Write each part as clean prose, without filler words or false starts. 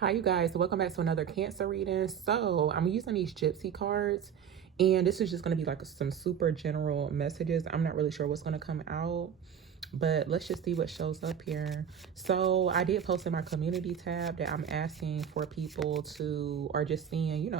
Hi, you guys. Welcome back to another Cancer reading. So, I'm using these Gypsy cards, and this is just going to be like some super general messages. I'm not really sure what's going to come out, but let's just see what shows up here. So, I did post in my community tab that I'm asking for people to, or just seeing,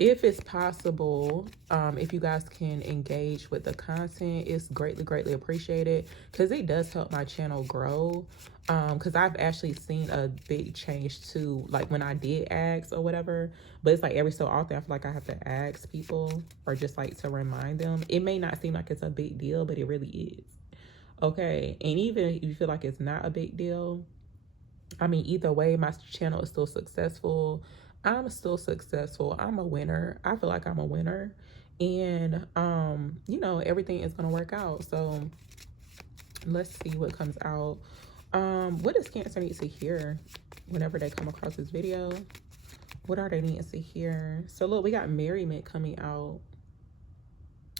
if it's possible, if you guys can engage with the content, it's greatly appreciated because it does help my channel grow. Because I've actually seen a big change to like when I did ask or whatever, but it's like every so often I feel like I have to ask people or just like to remind them. It may not seem like it's a big deal, but it really is. Okay, and even if you feel like it's not a big deal, I mean, either way, my channel is still successful. I'm still successful. I'm a winner. I feel like I'm a winner. And everything is gonna work out. So let's see what comes out. What does Cancer need to hear whenever they come across this video? What are they needing to hear? So look, we got merriment coming out.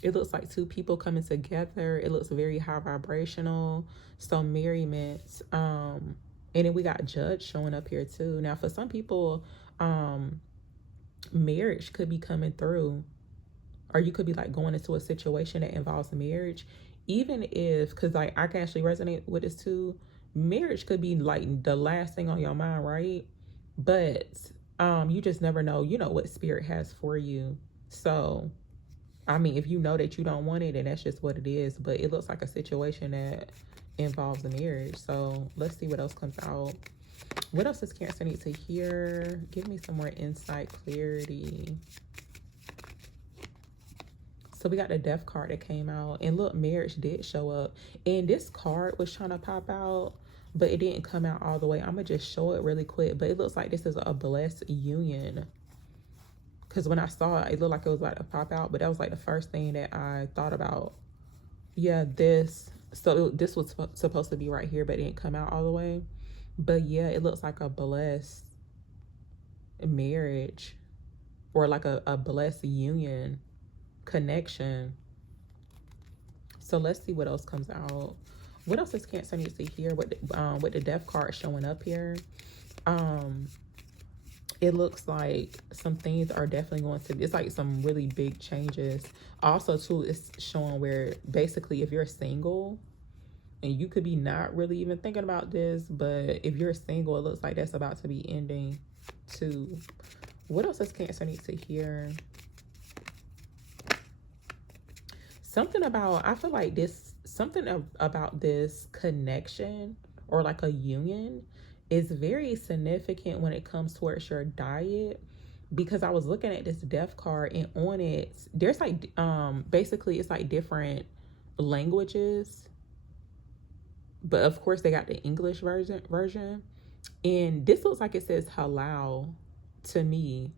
It looks like two people coming together. It looks very high vibrational. So merriment. And then we got judge showing up here too. Now for some people, marriage could be coming through, or you could be like going into a situation that involves marriage. Even if, because like I can actually resonate with this too, marriage could be like the last thing on your mind, right? But you just never know, what spirit has for you. So I mean, if you know that you don't want it, then that's just what it is. But it looks like a situation that involves a marriage. So let's see what else comes out. What else does Cancer need to hear? Give me some more insight, clarity. So we got the death card that came out. And look, marriage did show up. And this card was trying to pop out, but it didn't come out all the way. I'm going to just show it really quick. But it looks like this is a blessed union. Because when I saw it, it looked like it was about to pop out. But that was like the first thing that I thought about. Yeah, this. So this was supposed to be right here, but it didn't come out all the way. But yeah, it looks like a blessed marriage. Or like a blessed union connection. So let's see what else comes out. What else does Cancer needs to hear with the death card showing up here? It looks like some things are definitely going to, it's like some really big changes. Also too, it's showing where basically if you're single, and you could be not really even thinking about this, but if you're single, it looks like that's about to be ending too. What else does Cancer need to hear? Something about, I feel like this, something about this connection or like a union is very significant when it comes towards your diet, because I was looking at this death card and on it, there's like, basically it's like different languages, but of course they got the English version. And this looks like it says halal to me.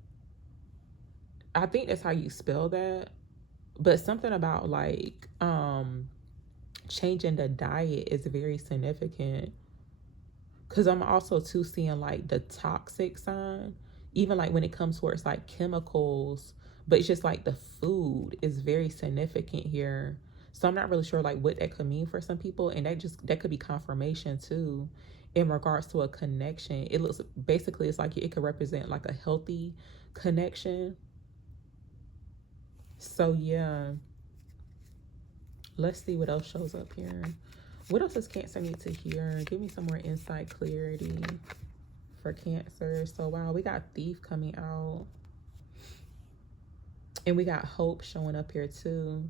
I think that's how you spell that. But something about like changing the diet is very significant, because I'm also too seeing like the toxic sign, even like when it comes towards like chemicals, but it's just like the food is very significant here. So I'm not really sure like what that could mean for some people, and that could be confirmation too in regards to a connection. It looks basically, it's like it could represent like a healthy connection. So yeah, let's see what else shows up here. What else does Cancer need to hear? Give me some more insight, clarity for Cancer. So wow, we got Thief coming out. And we got Hope showing up here too.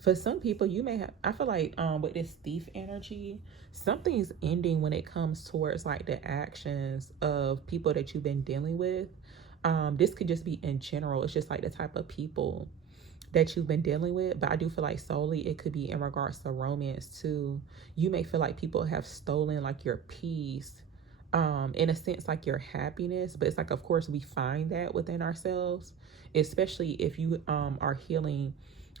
For some people, you may have, I feel like with this Thief energy, something's ending when it comes towards like the actions of people that you've been dealing with. This could just be in general. It's just like the type of people that you've been dealing with, but I do feel like solely it could be in regards to romance too. You may feel like people have stolen like your peace, in a sense like your happiness, but it's like of course we find that within ourselves, especially if you are healing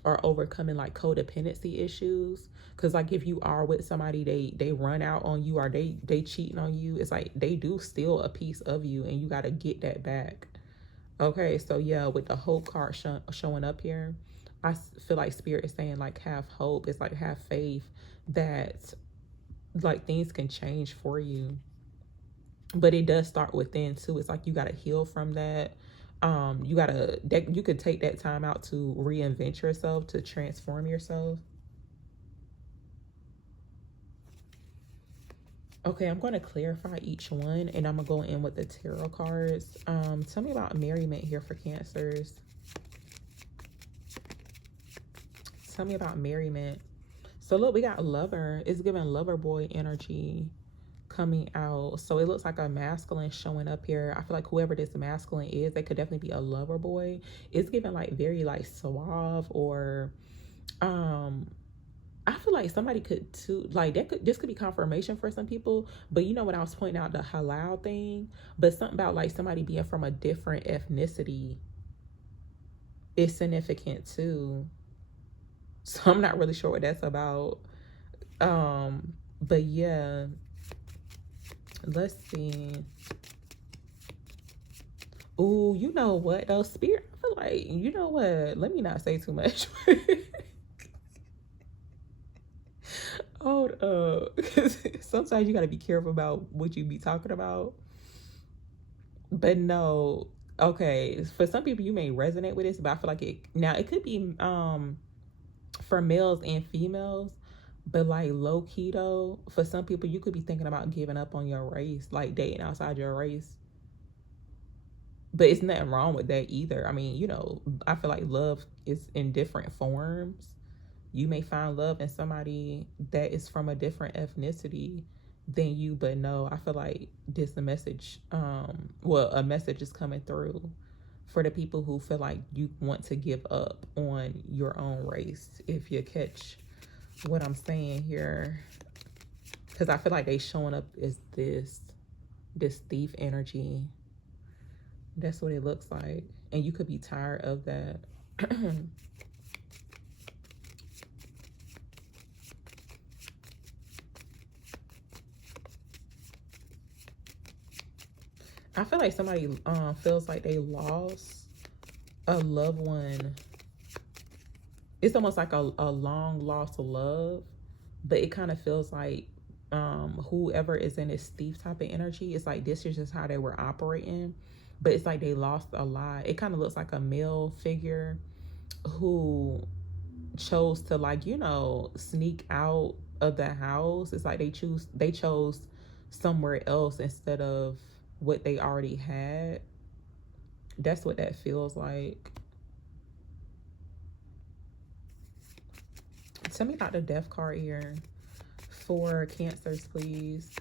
or overcoming like codependency issues. Because like if you are with somebody, they run out on you, or they cheating on you, it's like they do steal a piece of you and you got to get that back. Okay, so yeah, with the Hope card showing up here, I feel like Spirit is saying like have hope. It's like have faith that like things can change for you. but it does start within too. It's like you got to heal from that. You could take that time out to reinvent yourself, to transform yourself. Okay, I'm going to clarify each one, and I'm going to go in with the tarot cards. Tell me about merriment here for Cancers. Tell me about merriment. So look, we got lover. It's giving lover boy energy coming out. So it looks like a masculine showing up here. I feel like whoever this masculine is, they could definitely be a lover boy. It's giving like very like suave, or I feel like somebody could too, like this could be confirmation for some people. But you know what I was pointing out, the halal thing, but something about like somebody being from a different ethnicity is significant too. So I'm not really sure what that's about. But yeah, let's see. Ooh, you know what though, Spirit, I feel like, you know what, let me not say too much. Hold up. Sometimes you gotta be careful about what you be talking about. But no, okay. For some people you may resonate with this, but I feel like it could be for males and females, but like low key though, for some people you could be thinking about giving up on your race, like dating outside your race. But it's nothing wrong with that either. I mean, you know, I feel like love is in different forms. You may find love in somebody that is from a different ethnicity than you, but no, I feel like this message, a message is coming through for the people who feel like you want to give up on your own race, if you catch what I'm saying here. Because I feel like they showing up as this thief energy. That's what it looks like. And you could be tired of that. I feel like somebody feels like they lost a loved one. It's almost like a long lost love, but it kind of feels like whoever is in this thief type of energy, it's like this is just how they were operating, but it's like they lost a lot. It kind of looks like a male figure who chose to, like, you know, sneak out of the house. It's like they chose somewhere else instead of what they already had. That's what that feels like. Tell me about the death card here for Cancers, please.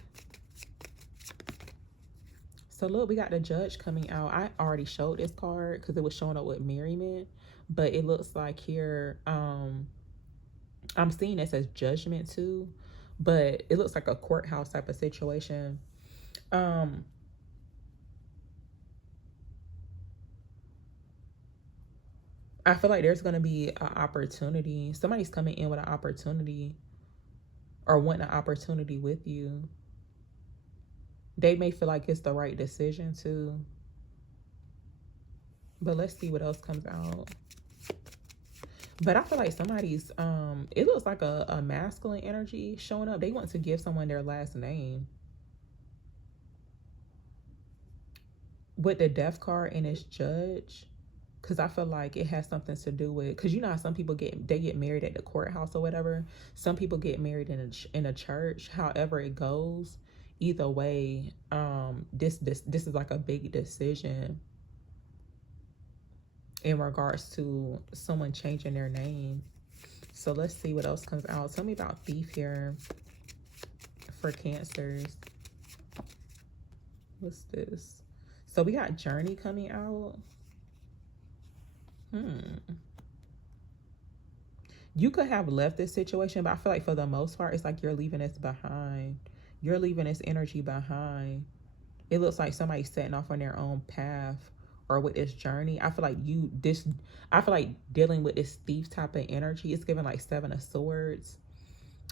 So look, we got the Judge coming out. I already showed this card because it was showing up with merriment, but it looks like here, I'm seeing this as judgment too, but it looks like a courthouse type of situation. I feel like there's going to be an opportunity. Somebody's coming in with an opportunity or wanting an opportunity with you. They may feel like it's the right decision too. But let's see what else comes out. But I feel like somebody's, it looks like a masculine energy showing up. They want to give someone their last name. With the death card and its Judge, because I feel like it has something to do with, because you know how some people get married at the courthouse or whatever. Some people get married in a church. However it goes, either way, this is like a big decision in regards to someone changing their name. So let's see what else comes out. Tell me about Thief here for Cancers. What's this? So we got Journey coming out. You could have left this situation, but I feel like for the most part, it's like you're leaving this behind. You're leaving this energy behind. It looks like somebody's setting off on their own path or with this journey. I feel like dealing with this thief type of energy, it's giving like 7 of Swords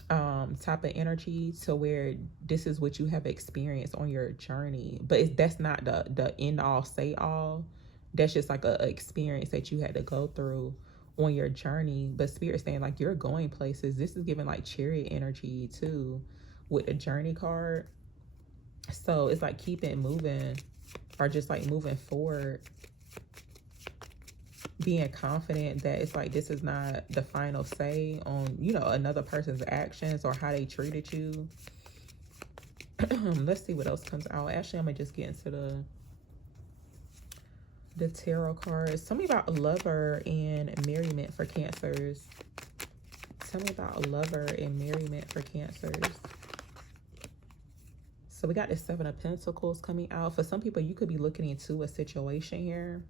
type of energy, to where this is what you have experienced on your journey. But that's not the end all say all. That's just like a experience that you had to go through on your journey. But Spirit saying like you're going places. This is giving like Chariot energy too with the Journey card. So it's like keep it moving, or just like moving forward, being confident that it's like this is not the final say on, you know, another person's actions or how they treated you. Let's see what else comes out. Actually, I'm gonna just get into the tarot cards. Tell me about a lover and merriment for Cancers. Tell me about a lover and merriment for Cancers. So we got the Seven of Pentacles coming out. For some people, you could be looking into a situation here.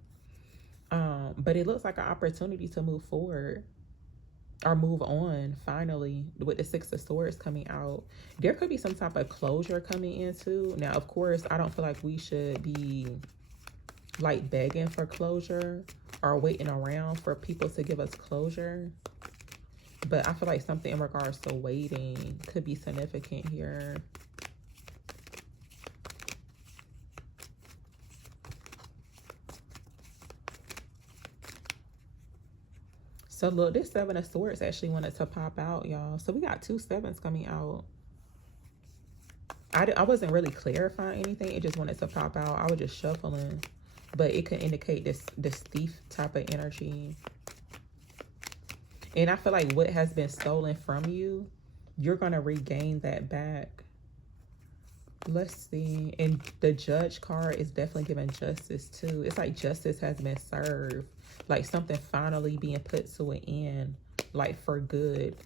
But it looks like an opportunity to move forward or move on, finally, with the Six of Swords coming out. There could be some type of closure coming into. Now, of course, I don't feel like we should be like begging for closure or waiting around for people to give us closure. But I feel like something in regards to waiting could be significant here. So look, this Seven of Swords actually wanted to pop out, y'all. So we got two sevens coming out. I wasn't really clarifying anything. It just wanted to pop out. I was just shuffling. But it could indicate this thief type of energy. And I feel like what has been stolen from you, you're going to regain that back. Let's see. And the Judge card is definitely giving justice too. It's like justice has been served. Like something finally being put to an end. Like for good.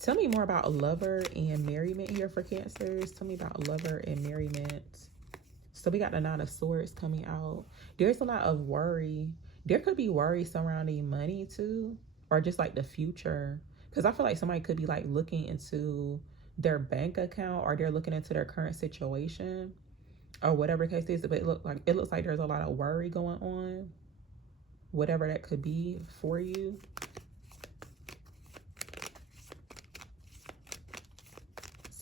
Tell me more about a lover and merriment here for Cancers. Tell me about lover and merriment. So we got the Nine of Swords coming out. There's a lot of worry. There could be worry surrounding money too. Or just like the future. Because I feel like somebody could be like looking into their bank account, or they're looking into their current situation, or whatever the case is. But it looks like there's a lot of worry going on, whatever that could be for you.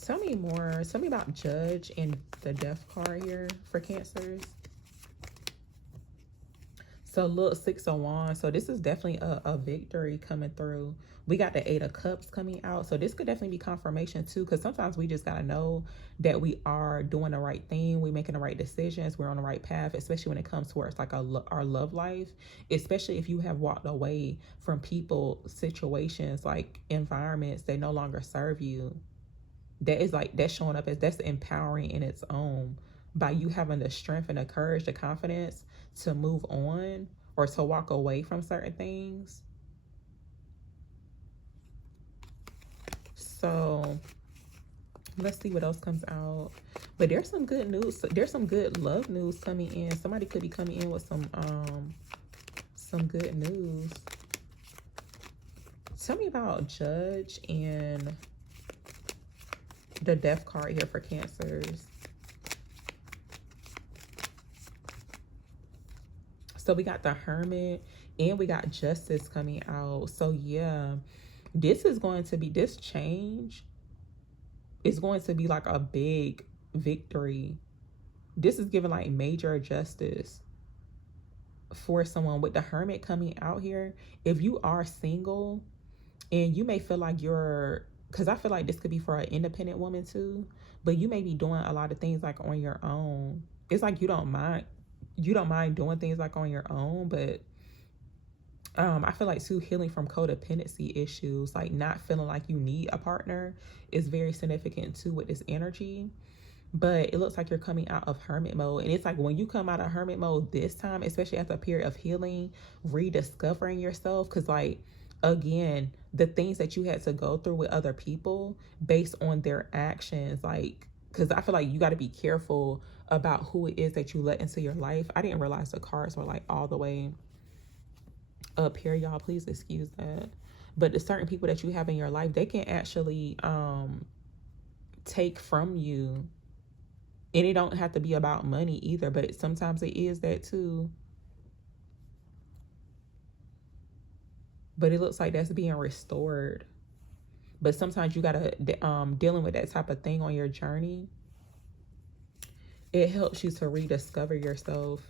Tell me more. Tell me about Judge and the Death card here for Cancers. So look, Six of Wands. So this is definitely a victory coming through. We got the Eight of Cups coming out. So this could definitely be confirmation too, because sometimes we just got to know that we are doing the right thing. We're making the right decisions. We're on the right path, especially when it comes towards like our love life, especially if you have walked away from people, situations, like environments that no longer serve you. That is like, that's showing up as, that's empowering in its own, by you having the strength and the courage, the confidence to move on or to walk away from certain things. So let's see what else comes out. But there's some good news. There's some good love news coming in. Somebody could be coming in with some good news. Tell me about Judge and the Death card here for Cancers. So we got the Hermit and we got Justice coming out. So yeah, this is going to be, this change is going to be like a big victory. This is giving like major justice for someone with the Hermit coming out here. If you are single and you may feel like you're, because I feel like this could be for an independent woman too, but you may be doing a lot of things like on your own. It's like you don't mind doing things like on your own, but I feel like too, healing from codependency issues, like not feeling like you need a partner, is very significant too with this energy. But it looks like you're coming out of hermit mode, and it's like when you come out of hermit mode this time, especially after a period of healing, rediscovering yourself, because like again, the things that you had to go through with other people based on their actions, like, because I feel like you got to be careful about who it is that you let into your life. I didn't realize the cards were like all the way up here, y'all. Please excuse that. But the certain people that you have in your life, they can actually take from you. And it don't have to be about money either, but sometimes it is that too. But it looks like that's being restored. But sometimes you gotta dealing with that type of thing on your journey, it helps you to rediscover yourself.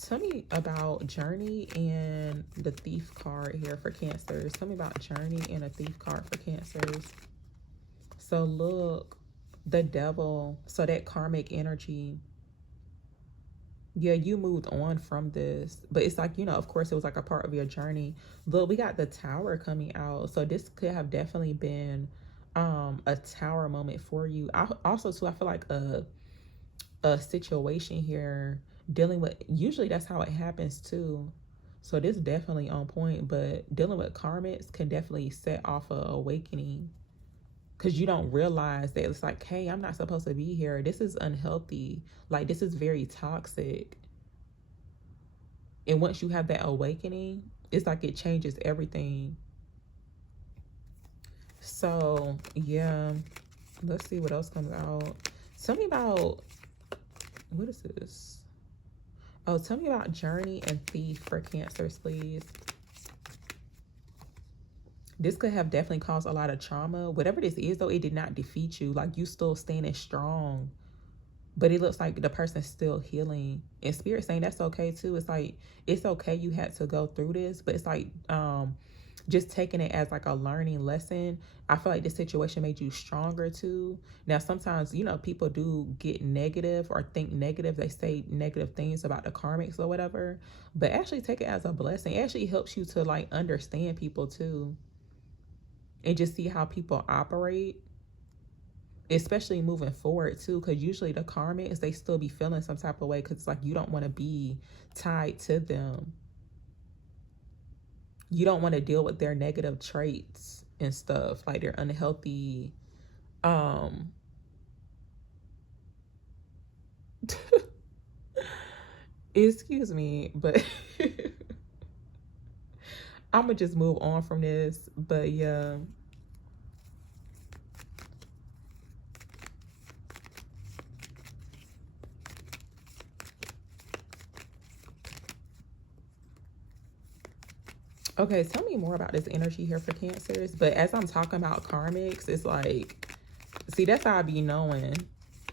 Tell me about Journey and the Thief card here for Cancers. Tell me about Journey and a Thief card for Cancers. So look, the devil, so that karmic energy, yeah, you moved on from this, but it's like, you know, of course it was like a part of your journey. Look, we got the tower coming out, so this could have definitely been a tower moment for you. I also too, I feel like a situation here dealing with, usually that's how it happens too, so this definitely on point, but dealing with karmics can definitely set off a awakening, because you don't realize that it's like, hey, I'm not supposed to be here, this is unhealthy, like this is very toxic. And once you have that awakening, it's like it changes everything. So yeah, let's see what else comes out. Tell me about, what is this? Oh, tell me about journey and thief for Cancers, please. This could have definitely caused a lot of trauma. Whatever this is, though, it did not defeat you. Like, you still standing strong. But it looks like the person's still healing. And Spirit saying that's okay, too. It's like, it's okay you had to go through this. But it's like, just taking it as like a learning lesson. I feel like this situation made you stronger, too. Now, sometimes, you know, people do get negative or think negative. They say negative things about the karmics or whatever. But actually take it as a blessing. It actually helps you to, like, understand people, too, and just see how people operate, especially moving forward too, because usually the karmics, they still be feeling some type of way, because like you don't want to be tied to them. You don't want to deal with their negative traits and stuff, like their unhealthy excuse me, but I'm gonna just move on from this. But yeah, okay, tell me more about this energy here for Cancers. But as I'm talking about karmics, it's like, see, that's how I be knowing.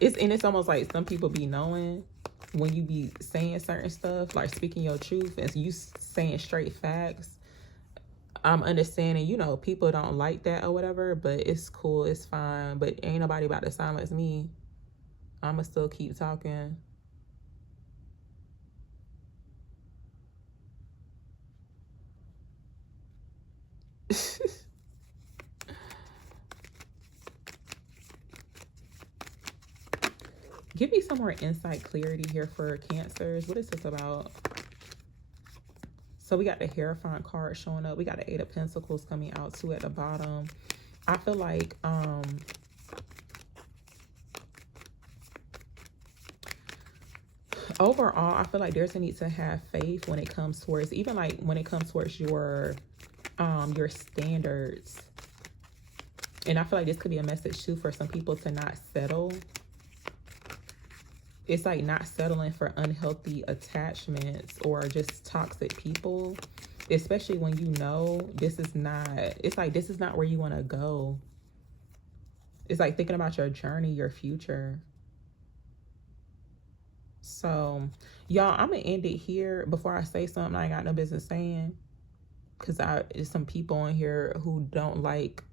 It's almost like some people be knowing when you be saying certain stuff, like speaking your truth and you saying straight facts. I'm understanding, you know, people don't like that or whatever, but it's cool, it's fine. But ain't nobody about to silence me. I'ma still keep talking. Give me some more insight, clarity here for Cancers. What is this about? So we got the Hierophant card showing up. We got the Eight of Pentacles coming out too at the bottom. I feel like overall, I feel like there's a need to have faith when it comes towards, even like when it comes towards your standards. And I feel like this could be a message too for some people to not settle. It's like not settling for unhealthy attachments or just toxic people, especially when you know this is not, it's like this is not where you want to go. It's like thinking about your journey, your future. So y'all, I'm gonna end it here before I say something I ain't got no business saying, because there's some people on here who don't like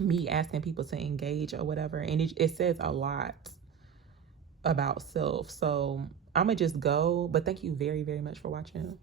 me asking people to engage or whatever, and it says a lot about self. So I'm gonna just go, but thank you very, very much for watching.